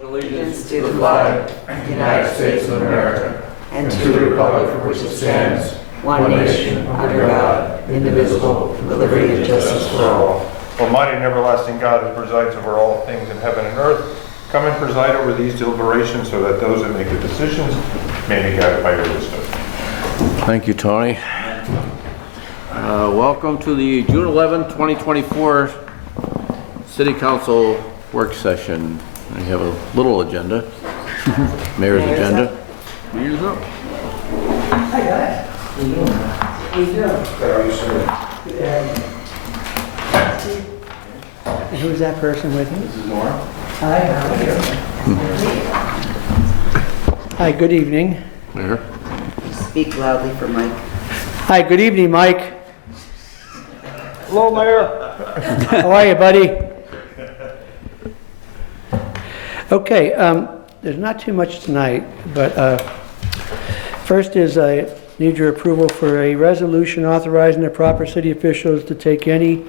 Allegiance to the flag of the United States of America and to the republic for which it stands, one nation, under God, indivisible, with liberty and justice for all. Almighty and everlasting God, who presides over all things in heaven and earth, come and preside over these deliberations so that those that make the decisions may be guided by your wisdom. Thank you, Tony. Welcome to the June 11, 2024 City Council work session. We have a little agenda, Mayor's agenda. Mayor's up. Hi guys. How you doing? How you doing? How are you, sir? And who's that person with you? This is Nora. Hi, how are you? Hi, good evening. Mayor. Speak loudly for Mike. Hi, good evening, Mike. Hello, Mayor. How are you, buddy? Okay, there's not too much tonight, but first is I need your approval for a resolution authorizing the proper city officials to take any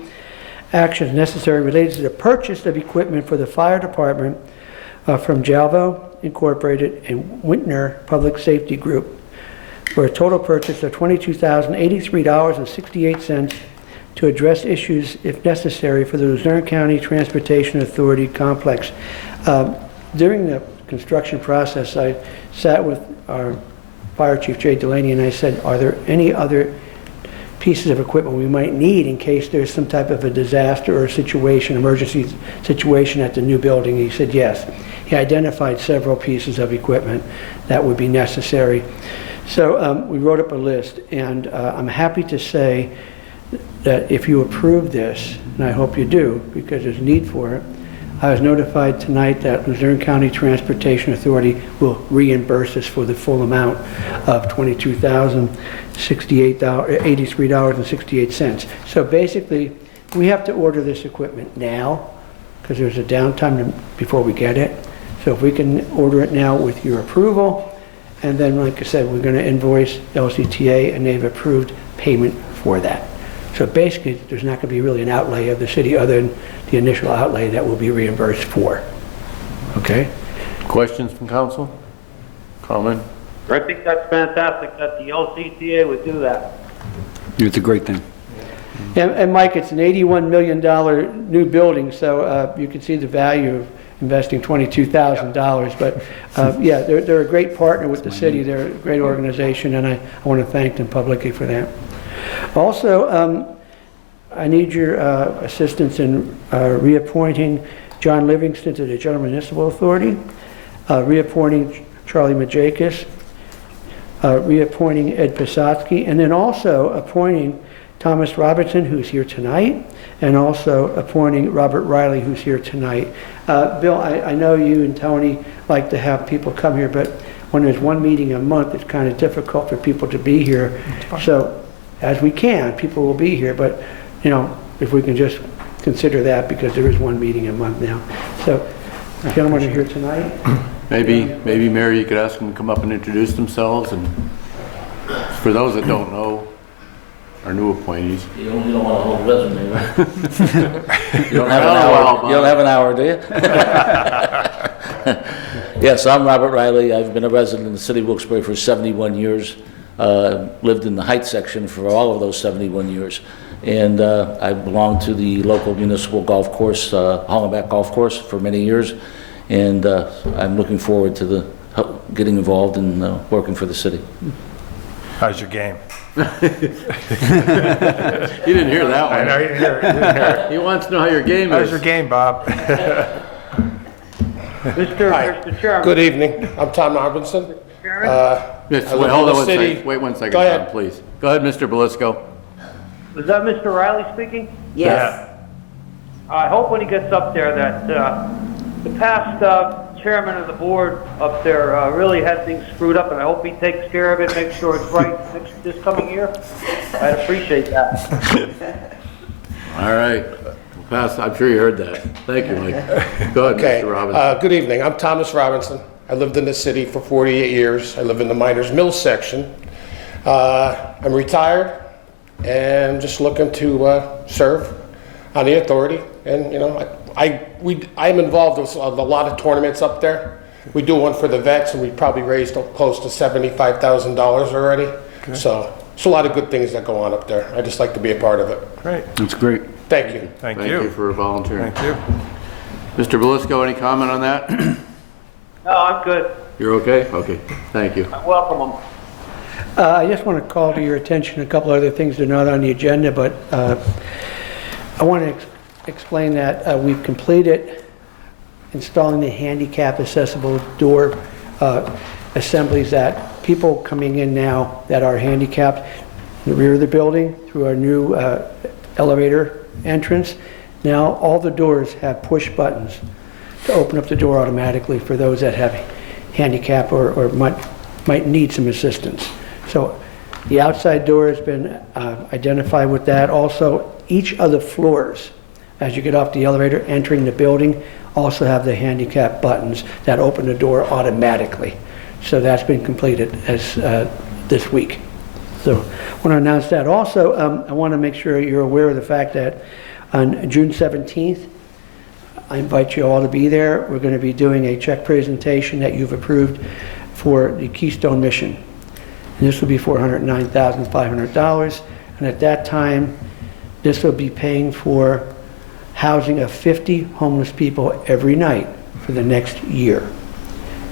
actions necessary related to the purchase of equipment for the fire department from Jalvo Incorporated and Wintner Public Safety Group for a total purchase of $22,083.68 to address issues, if necessary, for the Luzerne County Transportation Authority complex. During the construction process, I sat with our Fire Chief, Jay Delaney, and I said, are there any other pieces of equipment we might need in case there's some type of a disaster or situation, emergency situation at the new building? He said yes. He identified several pieces of equipment that would be necessary. So we wrote up a list, and I'm happy to say that if you approve this, and I hope you do, because there's need for it, I was notified tonight that Luzerne County Transportation Authority will reimburse us for the full amount of $22,083.68. So basically, we have to order this equipment now because there's a downtime before we get it. So if we can order it now with your approval, and then like I said, we're going to invoice LCTA and they've approved payment for that. So basically, there's not going to be really an outlay of the city other than the initial outlay that will be reimbursed for. Okay? Questions from council? Comment? I think that's fantastic that the LCTA would do that. It's a great thing. And Mike, it's an $81 million new building, so you can see the value of investing $22,000. But yeah, they're a great partner with the city. They're a great organization, and I want to thank them publicly for that. Also, I need your assistance in reappointing John Livingston to the General Municipal Authority, reappointing Charlie Majakis, reappointing Ed Pisotsky, and then also appointing Thomas Robertson, who's here tonight, and also appointing Robert Riley, who's here tonight. Bill, I know you and Tony like to have people come here, but when there's one meeting a month, it's kind of difficult for people to be here. So as we can, people will be here, but you know, if we can just consider that, because there is one meeting a month now. So, gentlemen are here tonight. Maybe Mayor, you could ask them to come up and introduce themselves, and for those that don't know, our new appointees. You don't want a whole resume, right? You don't have an hour. You don't have an hour, do you? Yes, I'm Robert Riley. I've been a resident in the city of Wilkes-Barre for 71 years. Lived in the Heights section for all of those 71 years. And I belonged to the local municipal golf course, Hollenbeck Golf Course, for many years. And I'm looking forward to getting involved in working for the city. How's your game? You didn't hear that one. I know you didn't hear it. He wants to know how your game is. How's your game, Bob? Mr. Chairman. Good evening. I'm Tom Robinson. Yes, I wait, live hold in on the one city. second. Wait 1 second, Go ahead. Tom, please. Go ahead, Mr. Belisco. Was that Mr. Riley speaking? Yes. I hope when he gets up there that the past chairman of the board up there really had things screwed up, and I hope he takes care of it, makes sure it's right this coming year. I'd appreciate that. All right. We'll pass. I'm sure you heard that. Thank you, Mike. Go ahead, Okay. Mr. Robinson. Good evening. I'm Thomas Robinson. I lived in the city for 48 years. I live in the Miners Mill section. I'm retired and just looking to serve on the authority. And, you know, I'm involved with a lot of tournaments up there. We do one for the vets, and we probably raised close to $75,000 already. So it's a lot of good things that go on up there. I just like to be a part of it. Great. That's great. Thank you. Thank Thank you. you for volunteering. Thank you. Mr. Belisco, any comment on that? No, I'm good. You're okay? Okay, thank you. I welcome them. I just want to call to your attention a couple other things that are not on the agenda, but I want to explain that we've completed installing the handicap accessible door assemblies that people coming in now that are handicapped in the rear of the building through our new elevator entrance. Now all the doors have push buttons to open up the door automatically for those that have handicap or might need some assistance. So the outside door has been identified with that. Also, each of the floors, as you get off the elevator entering the building, also have the handicap buttons that open the door automatically. So that's been completed as this week. So I want to announce that. Also, I want to make sure you're aware of the fact that on June 17th, I invite you all to be there. We're going to be doing a check presentation that you've approved for the Keystone mission. And this will be $409,500. And at that time, this will be paying for housing of 50 homeless people every night for the next year.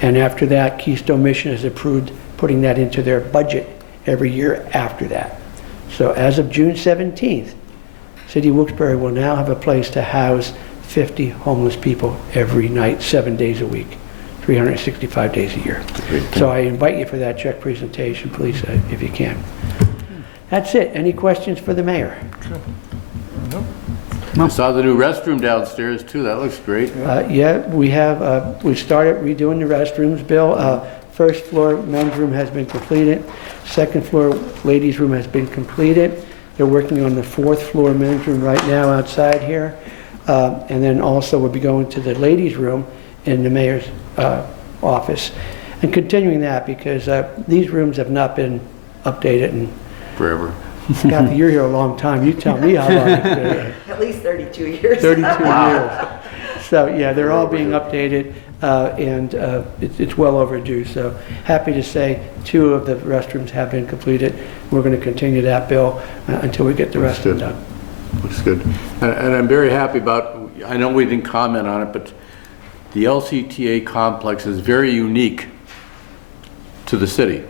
And after that, Keystone Mission has approved putting that into their budget every year after that. So as of June 17th, City of Wilkes-Barre will now have a place to house 50 homeless people every night, 7 days a week, 365 days a year. So I invite you for that check presentation, please, if you can. That's it. Any questions for the mayor? I saw the new restroom downstairs too. That looks great. Yeah, we have, we started redoing the restrooms, Bill. First floor men's room has been completed. Second floor ladies' room has been completed. They're working on the fourth floor men's room right now outside here. And then also we'll be going to the ladies' room in the mayor's office. And continuing that because these rooms have not been updated in Forever. God, you're here a long time. You tell me how long it's been. At least 32 years. 32 years. So, yeah, they're all being updated, and it's well overdue. So happy to say 2 of the restrooms have been completed. We're going to continue that, Bill, until we get the rest of them done. Looks good. And I'm very happy about, I know we didn't comment on it, but the LCTA complex is very unique to the city.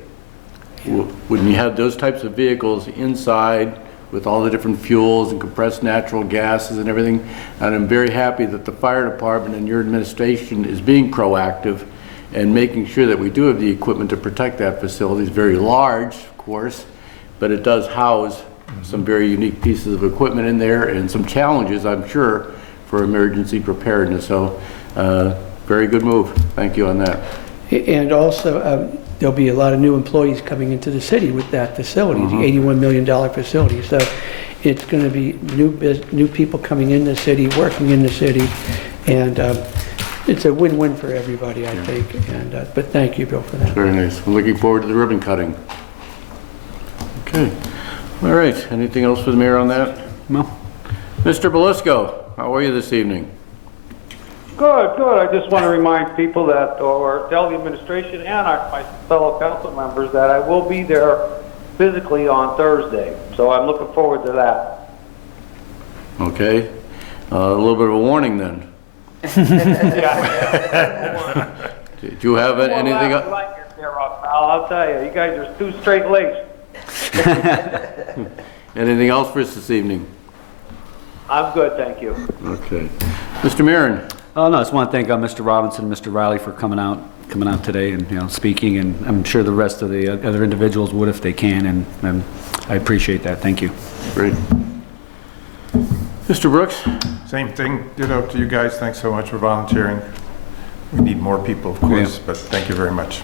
When you have those types of vehicles inside with all the different fuels and compressed natural gases and everything, and I'm very happy that the fire department and your administration is being proactive and making sure that we do have the equipment to protect that facility. It's very large, of course, but it does house some very unique pieces of equipment in there and some challenges, I'm sure, for emergency preparedness. So, very good move. Thank you on that. And also, there'll be a lot of new employees coming into the city with that facility, the $81 million facility. So it's going to be new people coming in the city, working in the city, and it's a win-win for everybody, I think. And but thank you, Bill, for that. Very nice. I'm looking forward to the ribbon cutting. Okay. All right. Anything else for the mayor on that? No. Mr. Belisco, how are you this evening? Good, good. I just want to remind people that, or tell the administration and my fellow council members that I will be there physically on Thursday. So I'm looking forward to that. Okay. A little bit of a warning then. Did you have anything else? I'll tell you, you guys are 2 straight laced. Anything else for us this evening? I'm good, thank you. Okay. Mr. Marin. Oh, no, I just want to thank Mr. Robinson, Mr. Riley for coming out today and, speaking, and I'm sure the rest of the other individuals would if they can, and I appreciate that. Thank you. Great. Mr. Brooks? Same thing, ditto to you guys. Thanks so much for volunteering. We need more people, of course, but thank you very much.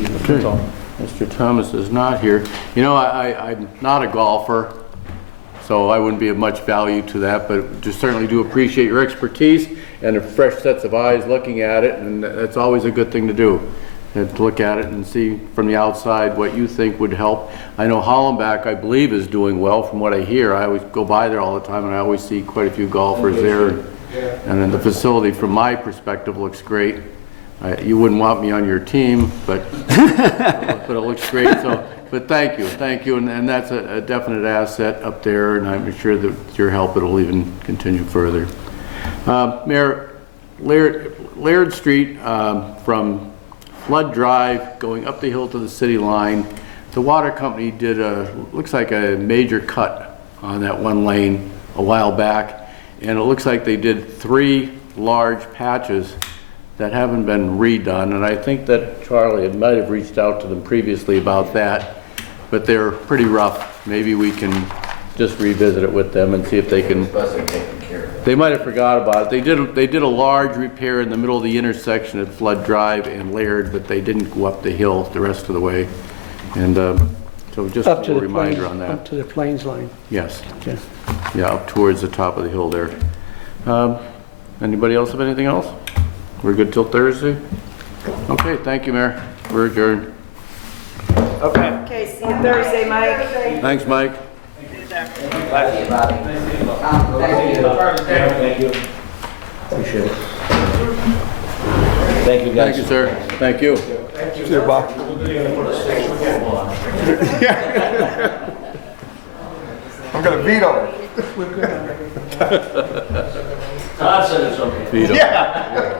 Okay. Mr. Thomas is not here. You know, I'm not a golfer, so I wouldn't be of much value to that, but just certainly do appreciate your expertise and the fresh sets of eyes looking at it, and that's always a good thing to do, and to look at it and see from the outside what you think would help. I know Hollenbach, I believe, is doing well from what I hear. I always go by there all the time, and I always see quite a few golfers there. And then the facility, from my perspective, looks great. You wouldn't want me on your team, but it looks great. So, but thank you, and that's a definite asset up there, and I'm sure that with your help it'll even continue further. Mayor, Laird Street from Flood Drive going up the hill to the city line, the water company did looks like a major cut on that one lane a while back, and it looks like they did 3 large patches that haven't been redone, and I think that Charlie might have reached out to them previously about that, but they're pretty rough. Maybe we can just revisit it with them and see if they can. They might have forgot about it. They did a large repair in the middle of the intersection at Flood Drive and Laird, but they didn't go up the hill the rest of the way. And so just Up to a the reminder Plains, on that. up to the Plains line. Yes. Okay. Yeah, up towards the top of the hill there. Anybody else have anything else? We're good till Thursday? Okay, thank you, Mayor. We're adjourned. Okay. Okay, see you Thursday, Mike. Thanks, Mike. Thank you. Appreciate it. Thank you, guys. Thank you, sir. Thank you. See you, Bob. I'm gonna veto it. Todd said it's okay. Vito. Yeah.